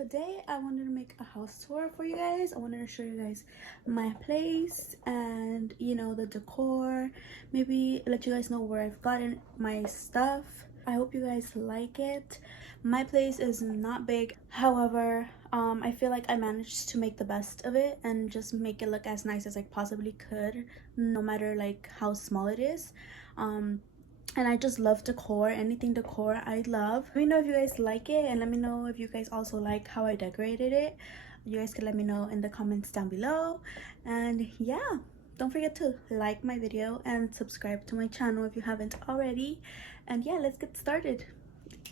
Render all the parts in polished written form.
today I wanted to make a house tour for you guys. I wanted to show you guys my place and the decor, maybe let you guys know where I've gotten my stuff. I hope you guys like it. My place is not big, however I feel like I managed to make the best of it and just make it look as nice as I possibly could, no matter like how small it is. And I just love decor. Anything decor I love. Let me know if you guys like it, and let me know if you guys also like how I decorated it. You guys can let me know in the comments down below. And yeah, don't forget to like my video and subscribe to my channel if you haven't already. And yeah, let's get started.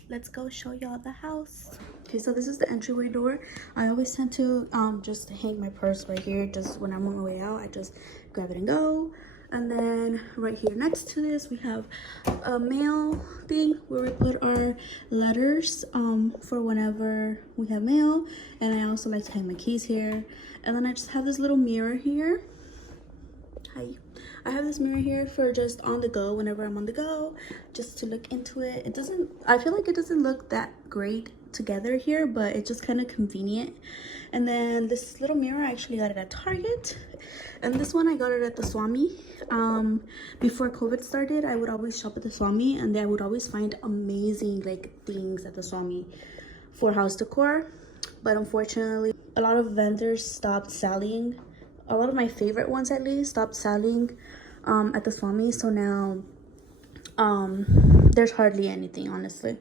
Let's go show y'all the house. Okay, so this is the entryway door. I always tend to just hang my purse right here. Just when I'm on my way out, I just grab it and go. And then right here next to this we have a mail thing where we put our letters for whenever we have mail. And I also like to hang my keys here. And then I just have this little mirror here. Hi. I have this mirror here for just on the go, whenever I'm on the go, just to look into it. I feel like it doesn't look that great together here, but it's just kind of convenient. And then this little mirror, I actually got it at Target, and this one I got it at the Swami. Before COVID started, I would always shop at the Swami, and I would always find amazing like things at the Swami for house decor. But unfortunately, a lot of vendors stopped selling. A lot of my favorite ones, at least, stopped selling at the Swami. So now there's hardly anything, honestly,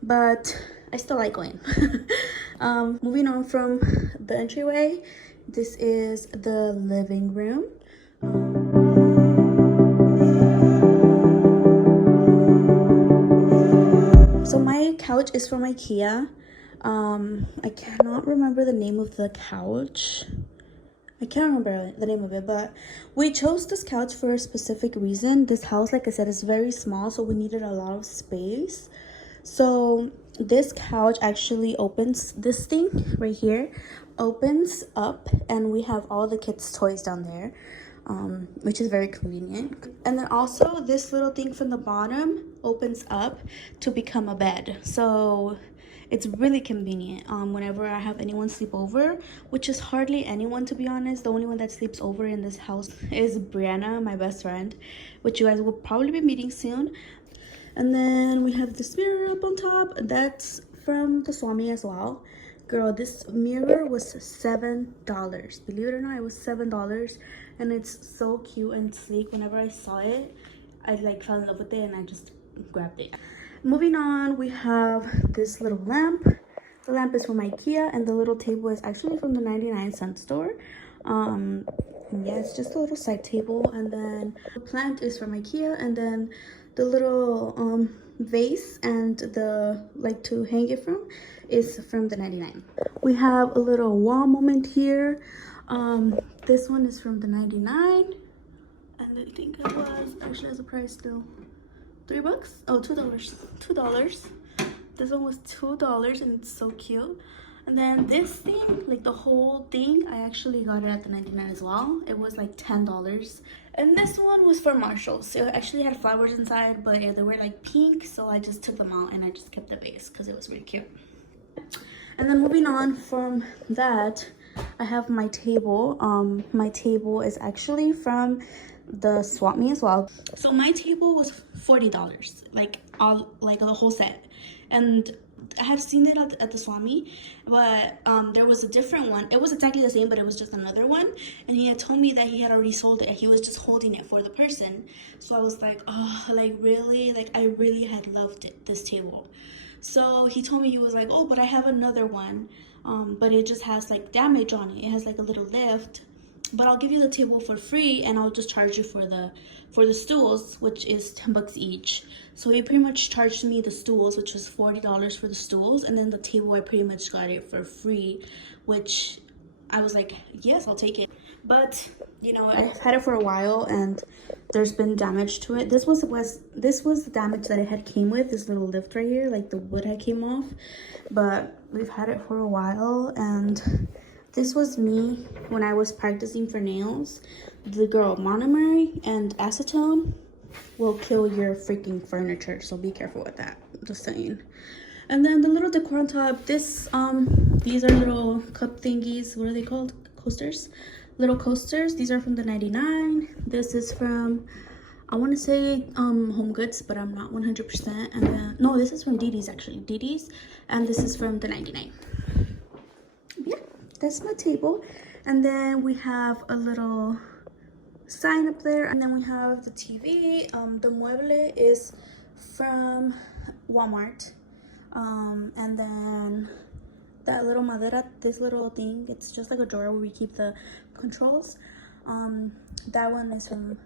but I still like going. Moving on from the entryway, this is the living room. So my couch is from IKEA. I cannot remember the name of the couch. I can't remember the name of it, but we chose this couch for a specific reason. This house, like I said, is very small, so we needed a lot of space. So this couch actually opens, this thing right here opens up, and we have all the kids' toys down there, which is very convenient. And then also this little thing from the bottom opens up to become a bed. So it's really convenient whenever I have anyone sleep over, which is hardly anyone, to be honest. The only one that sleeps over in this house is Brianna, my best friend, which you guys will probably be meeting soon. And then we have this mirror up on top. That's from the Swami as well. Girl, this mirror was $7. Believe it or not, it was $7. And it's so cute and sleek. Whenever I saw it, I like fell in love with it and I just grabbed it. Moving on, we have this little lamp. The lamp is from IKEA, and the little table is actually from the 99-cent store. Yeah, it's just a little side table. And then the plant is from IKEA, and then the little vase and the like to hang it from is from the 99. We have a little wall moment here. This one is from the 99, and I think it was actually as a price still $3. Oh, $2. This one was $2, and it's so cute. And then this thing, like the whole thing, I actually got it at the 99 as well. It was like $10. And this one was for Marshalls. It actually had flowers inside, but they were like pink, so I just took them out and I just kept the vase because it was really cute. And then moving on from that, I have my table. My table is actually from the Swap Me as well. So my table was $40, like the whole set. And I have seen it at the Swami, but there was a different one. It was exactly the same, but it was just another one. And he had told me that he had already sold it. He was just holding it for the person. So I was like, oh, like really? Like I really had loved it, this table. So he told me, he was like, oh, but I have another one, but it just has like damage on it. It has like a little lift, but I'll give you the table for free, and I'll just charge you for the stools, which is $10 each. So he pretty much charged me the stools, which was $40 for the stools, and then the table I pretty much got it for free, which I was like, yes, I'll take it. But I've had it for a while, and there's been damage to it. This was the damage that it had came with, this little lift right here, like the wood had came off. But we've had it for a while, and this was me when I was practicing for nails. The girl, monomer and acetone will kill your freaking furniture, so be careful with that, just saying. And then the little decor on top, these are little cup thingies. What are they called? Coasters. Little coasters. These are from the 99. This is from, I want to say Home Goods, but I'm not 100%. And then no, this is from Didi's, actually, Didi's, and this is from the 99. Yeah, that's my table. And then we have a little sign up there, and then we have the TV. The mueble is from Walmart. And then that little madera, this little thing, it's just like a drawer where we keep the controls. That one is from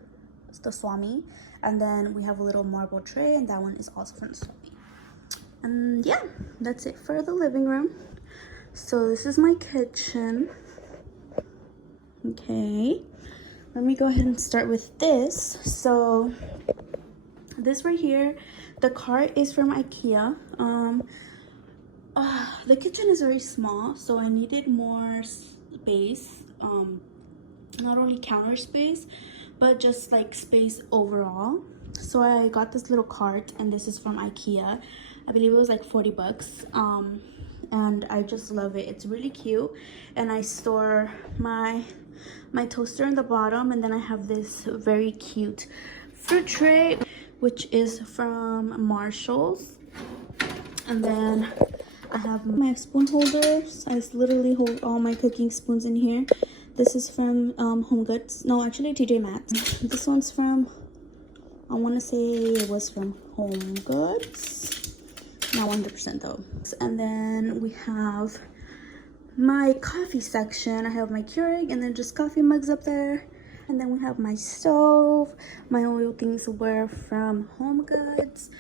the Swami. And then we have a little marble tray, and that one is also from the Swami. And yeah, that's it for the living room. So this is my kitchen. Okay, let me go ahead and start with this. So this right here, the cart is from IKEA. The kitchen is very small, so I needed more space, not only counter space, but just like space overall. So I got this little cart, and this is from IKEA. I believe it was like 40 bucks. And I just love it. It's really cute. And I store my toaster in the bottom, and then I have this very cute fruit tray, which is from Marshall's. And then I have my spoon holders. I literally hold all my cooking spoons in here. This is from Home Goods. No, actually TJ Maxx. This one's from, I want to say it was from Home Goods. Not 100% though. And then we have my coffee section. I have my Keurig and then just coffee mugs up there. And then we have my stove. My oil things were from Home Goods.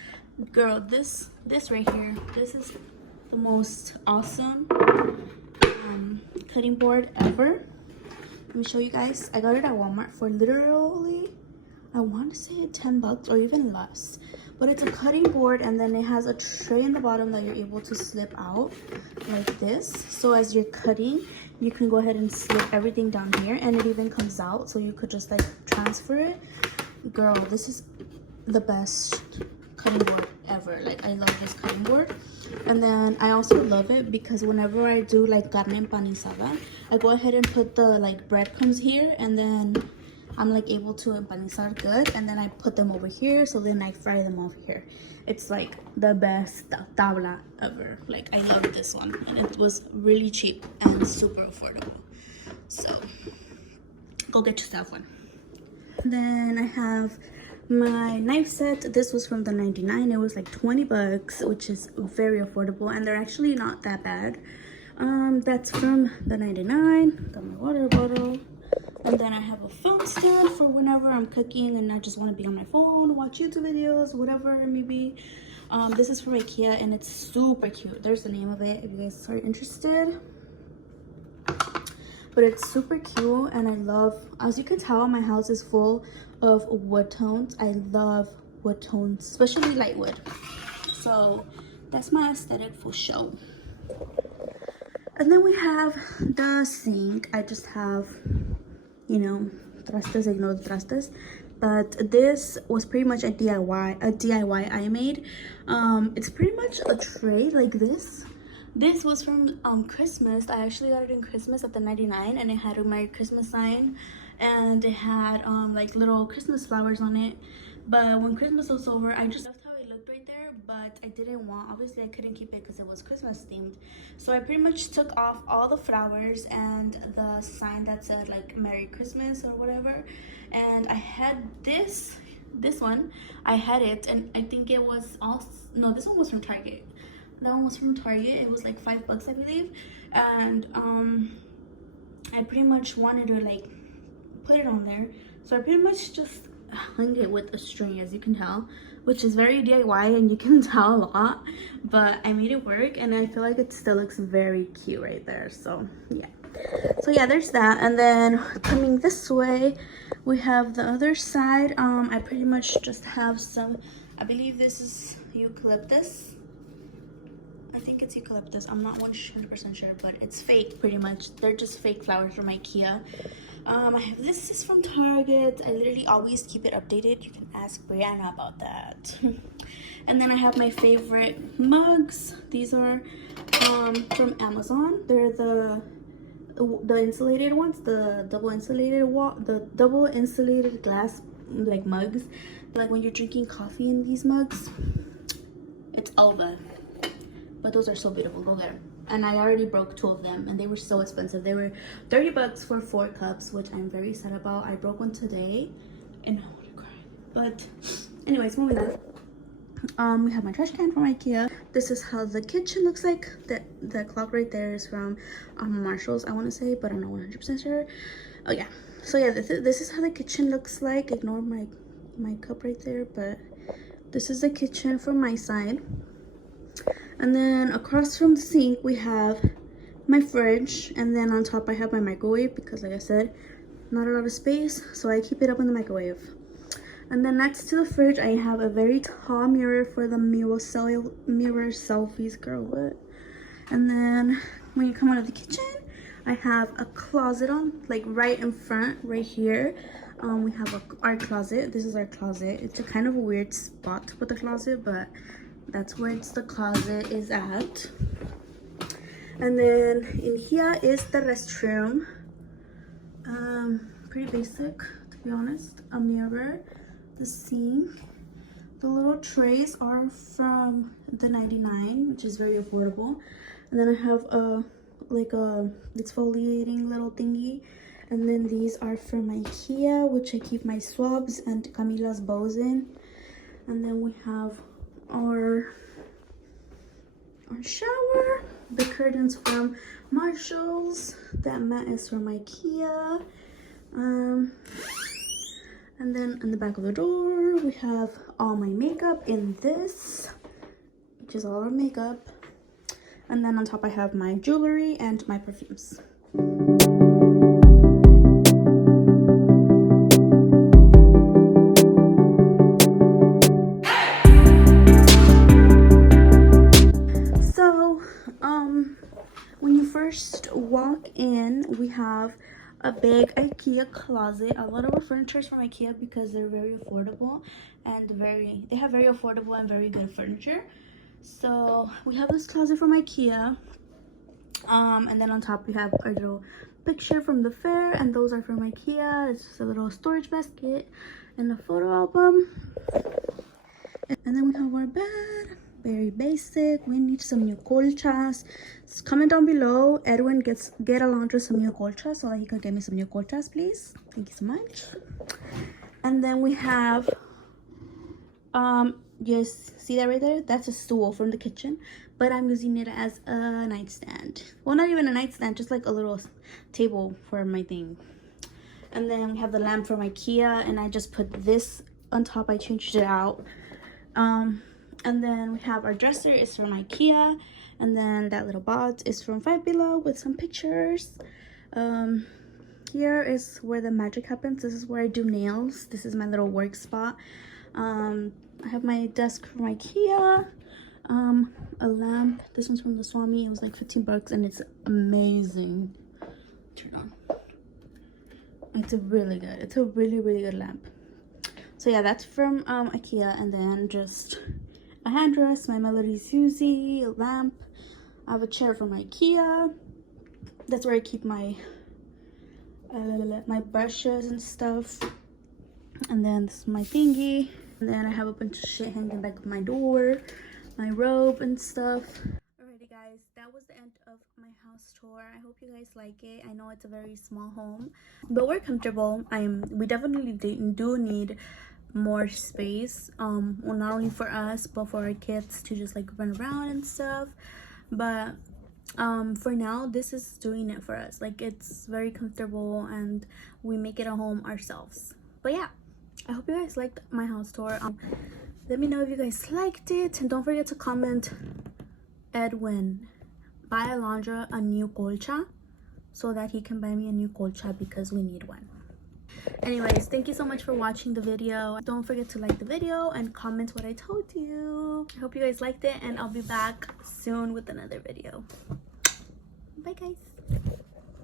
Girl, this right here, this is the most awesome cutting board ever. Let me show you guys. I got it at Walmart for literally, I want to say 10 bucks or even less. But it's a cutting board, and then it has a tray in the bottom that you're able to slip out like this. So as you're cutting, you can go ahead and slip everything down here, and it even comes out, so you could just like transfer it. Girl, this is the best cutting board ever. Like, I love this cutting board. And then I also love it because whenever I do like carne empanizada, I go ahead and put the like breadcrumbs here, and then I'm like able to empanizar good, and then I put them over here, so then I fry them over here. It's like the best tabla ever. Like, I love this one, and it was really cheap and super affordable. So go get yourself one. And then I have my knife set. This was from the 99. It was like 20 bucks, which is very affordable, and they're actually not that bad. That's from the 99. Got my water bottle. And then I have a phone stand for whenever I'm cooking and I just want to be on my phone, watch YouTube videos, whatever it may be. This is from IKEA, and it's super cute. There's the name of it if you guys are interested. But it's super cute, and I love, as you can tell, my house is full of wood tones. I love wood tones, especially light wood. So that's my aesthetic for show. And then we have the sink. I just have, you know, trastes, ignore the trastes. But this was pretty much a DIY I made. It's pretty much a tray like this. This was from Christmas. I actually got it in Christmas at the 99, and it had a Merry Christmas sign, and it had like little Christmas flowers on it. But when Christmas was over, I just loved how it looked right there, but I didn't want, obviously I couldn't keep it because it was Christmas themed. So I pretty much took off all the flowers and the sign that said like Merry Christmas or whatever, and I had this one. I had it, and I think it was also, no, this one was from Target. That one was from Target. It was like 5 bucks, I believe. And I pretty much wanted to like put it on there, so I pretty much just hung it with a string, as you can tell, which is very DIY and you can tell a lot, but I made it work, and I feel like it still looks very cute right there. So yeah, there's that. And then coming this way, we have the other side. I pretty much just have some, I believe this is eucalyptus. I think it's eucalyptus. I'm not 100% sure, but it's fake pretty much. They're just fake flowers from IKEA. I have this is from Target. I literally always keep it updated. You can ask Brianna about that. And then I have my favorite mugs. These are from Amazon. They're the insulated ones, the double insulated glass like mugs. Like when you're drinking coffee in these mugs, it's over. But those are so beautiful. Go get them. And I already broke 2 of them, and they were so expensive. They were 30 bucks for 4 cups, which I'm very sad about. I broke one today and I want to cry. But anyways, moving on. We have my trash can from IKEA. This is how the kitchen looks like. The clock right there is from Marshall's, I want to say, but I'm not 100% sure. Oh yeah. So yeah, this is how the kitchen looks like. Ignore my cup right there, but this is the kitchen from my side. And then across from the sink we have my fridge, and then on top I have my microwave because, like I said, not a lot of space, so I keep it up in the microwave. And then next to the fridge I have a very tall mirror for the mirror selfies, girl, what? And then when you come out of the kitchen, I have a closet on, like right in front, right here. We have our closet. This is our closet. It's a kind of a weird spot to put the closet, but that's where the closet is at. And then in here is the restroom. Pretty basic, to be honest. A mirror, the sink. The little trays are from the 99, which is very affordable. And then I have a exfoliating little thingy. And then these are from IKEA, which I keep my swabs and Camila's bows in. And then we have our shower, the curtains from Marshall's, that mat is from IKEA, and then in the back of the door we have all my makeup in this, which is all our makeup, and then on top I have my jewelry and my perfumes. When you first walk in, we have a big IKEA closet. A lot of our furniture is from IKEA because they're very affordable and they have very affordable and very good furniture. So we have this closet from IKEA, and then on top we have our little picture from the fair, and those are from IKEA. It's just a little storage basket and a photo album. And then we have our bed. Very basic. We need some new colchas. Comment down below. Edwin, get Alondra some new colchas so that he could get me some new colchas, please. Thank you so much. And then we have just see that right there? That's a stool from the kitchen, but I'm using it as a nightstand. Well, not even a nightstand, just like a little table for my thing. And then we have the lamp from IKEA, and I just put this on top. I changed it out. And then we have our dresser is from IKEA, and then that little box is from Five Below with some pictures. Here is where the magic happens. This is where I do nails. This is my little work spot. I have my desk from IKEA. A lamp. This one's from the Swami. It was like 15 bucks, and it's amazing. Turn on. It's a really good lamp. So yeah, that's from IKEA. And then just a hand rest, my Melody Susie, a lamp. I have a chair from IKEA. That's where I keep my my brushes and stuff. And then this is my thingy. And then I have a bunch of shit hanging back of my door, my robe and stuff. Alrighty guys, that was the end of my house tour. I hope you guys like it. I know it's a very small home, but we're comfortable. We definitely do need more space, well, not only for us but for our kids to just like run around and stuff. But for now, this is doing it for us. Like, it's very comfortable and we make it a home ourselves. But yeah, I hope you guys liked my house tour. Let me know if you guys liked it, and don't forget to comment, Edwin, buy Alondra a new colcha so that he can buy me a new colcha because we need one. Anyways, thank you so much for watching the video. Don't forget to like the video and comment what I told you. I hope you guys liked it, and I'll be back soon with another video. Bye guys.